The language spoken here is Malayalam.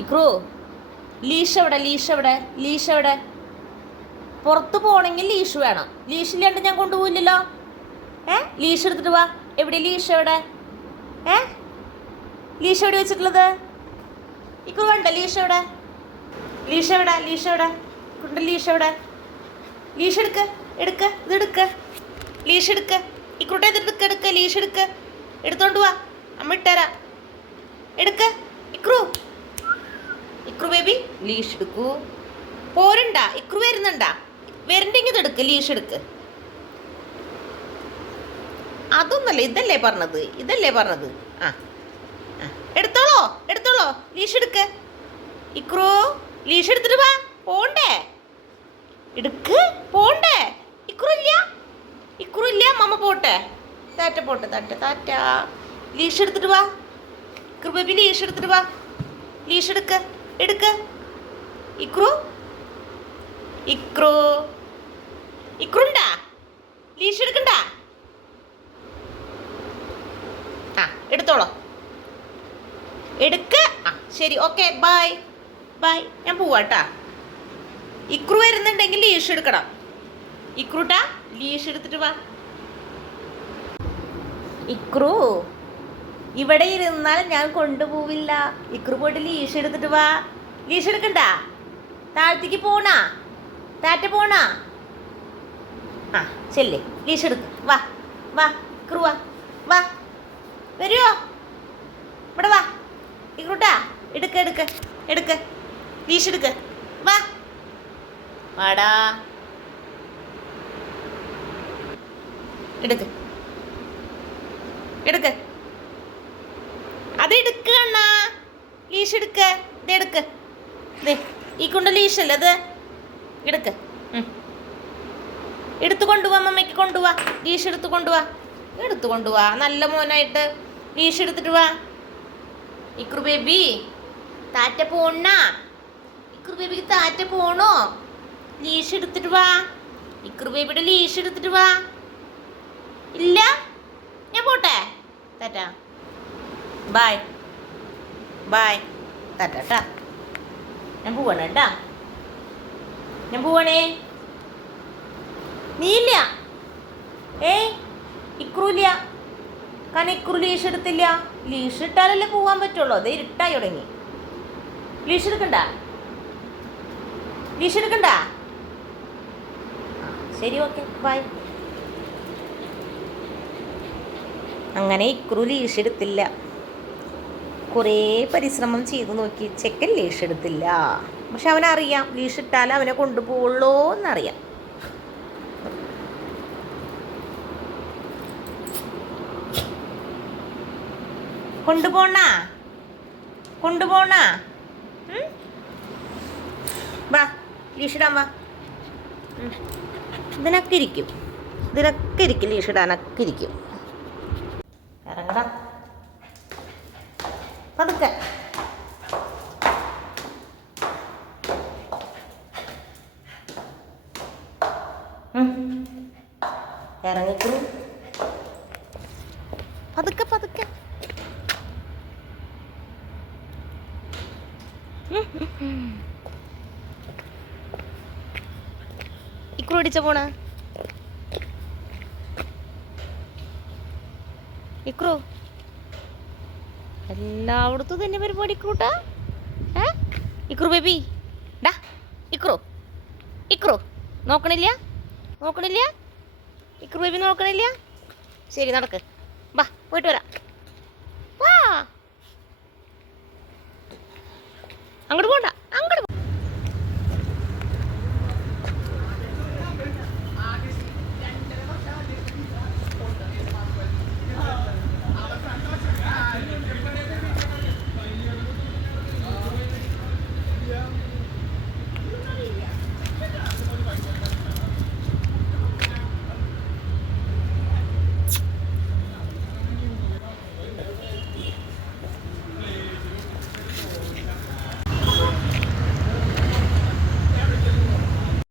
ഇക്രൂ, ലീഷ് എവിടെ? ലീഷ് എവിടെ? പുറത്ത് പോകണമെങ്കിൽ ലീഷ് വേണം. ലീഷില്ലാണ്ട് ഞാൻ കൊണ്ടുപോയില്ലല്ലോ. ലീഷ് എടുത്തിട്ട് വാ. എവിടെ ലീഷ്? എവിടെ? ലീഷ് എവിടെ വെച്ചിട്ടുള്ളത്? ഇക്രൂ വേണ്ട. ലീഷ് എവിടെ? ലീഷ് എവിടെ? ലീഷ് എവിടെ? കൊണ്ട് ലീഷ് എവിടെ? ലീഷ് ഇതെടുക്ക്. ലീഷ് എടുക്ക്. ഇക്രൂട്ടെ എടുക്ക്. ലീഷ് എടുക്ക്. എടുത്തോണ്ട് വാ, അമ്മ ഇട്ടരാ. എടുക്ക് ഇക്രൂ. ഇക്രു ബേബി, ലീഷ് എടുക്കൂ. പോരണ്ടാ? ഇക്രു വരുന്നുണ്ടാ? വരണ്ടെങ്കിൽ ഇതെടുക്ക്. ലീഷ് എടുക്ക്. അതൊന്നല്ല, ഇതല്ലേ പറഞ്ഞത്. ആ എടുത്തോളോ. ലീഷ് എടുക്ക്. ഇക്രു, ലീഷ് എടുത്തിട്ട് വാ. പോണ്ടേ? പോണ്ടേ? ഇക്രു ഇല്ല. മമ്മ പോട്ടെ. താറ്റ. ലീഷ് എടുത്തിട്ട് വാ. ഇക്രു ബേബി, ലീഷ് എടുത്തിട്ട് വാ. ലീഷ് എടുക്ക്. ഇക്രുണ്ടാ? ലീഷ് എടുക്കണ്ട? എടുത്തോളോ. എടുക്ക്. ശരി, ഓക്കെ, ബൈ. ഞാൻ പോവാട്ടാ. ഇക്രു വരുന്നുണ്ടെങ്കിൽ ലീഷ് എടുക്കണം. ഇക്രുട്ടാ, ലീഷ് എടുത്തിട്ട് വാ. ഇക്രു, ഇവിടെ ഇരുന്നാൽ ഞാൻ കൊണ്ടുപോവില്ല. ഇക്രു പോയിട്ട് ലീഷ് എടുത്തിട്ട് വാ. ലീഷ് എടുക്കണ്ട? താഴത്തേക്ക് പോണാ? താറ്റ പോണാ? ചെല്ലേ. ലീഷ് എടുക്ക്. വാ ഇക്രു, വാ. വരുവോ? ഇവിടെ വാ. ഇക്രുട്ടാ, എടുക്ക്. ലീഷ് എടുക്ക്. വാടാ. എടുക്ക്. അത് എടുക്കുക അണ്ണാ. ലീഷ് എടുക്ക്. ഈ കൊണ്ട് ലീഷല്ലേ അത്? എടുക്ക്. എടുത്തു കൊണ്ടുപോവാ. അമ്മയ്ക്ക് കൊണ്ടുപോവാ. ലീഷ് എടുത്തു കൊണ്ടുപോവാ. നല്ല മോനായിട്ട് ലീഷ് എടുത്തിട്ട് വാ. ഇക്രു ബേബി, താറ്റ പോണാ? ഇക്രു ബേബിക്ക് താറ്റ പോണോ? ലീഷ് എടുത്തിട്ട് വാ. ഇക്രു ബേബിയുടെ ലീഷ് എടുത്തിട്ട് വാ. ഇല്ല, ഞാൻ പോട്ടെ. താറ്റ, ബൈ. താറ്റാ. ഞാൻ പോവാണേ. നീ ഇല്ല. ഇക്രു ഇല്ല. കാരണം ഇക്രു ലീഷ് എടുത്തില്ല. ലീഷ് ഇട്ടാലല്ലേ പോവാൻ പറ്റുള്ളൂ. അത് ഇരുട്ടായി തുടങ്ങി. ലീഷ് എടുക്കണ്ട? ശരി, ഓക്കെ, ബൈ. അങ്ങനെ ഇക്രു ലീഷ് എടുത്തില്ല. കുറേ പരിശ്രമം ചെയ്തു നോക്കി. ചെക്കൻ ലീഷ് എടുത്തില്ല. പക്ഷെ അവനറിയാം ലീഷ് ഇട്ടാൽ അവനെ കൊണ്ടുപോകുള്ളൂ എന്നറിയാം. കൊണ്ടുപോണ വാ. ലീഷ് ഇടാൻ വാ. ഇതിനൊക്കെ ഇരിക്കും. ലീഷ് ഇടാനൊക്കെ ഇരിക്കും. ഇറങ്ങടാ പതുക്കെ. ഇറങ്ങിക്കൂ. പതുക്കെ. ഇക്രു അടിച്ച പോണ? ഇക്രു, എല്ലായിടത്തും തന്നെ പരിപാടി ഇക്രൂട്ടാ. ഇക്രു ബേബി, ഇക്രു നോക്കണില്ല? ഇക്രു ബേബി നോക്കണില്ല? ശരി, നടക്ക്. പോയിട്ട് വരാം.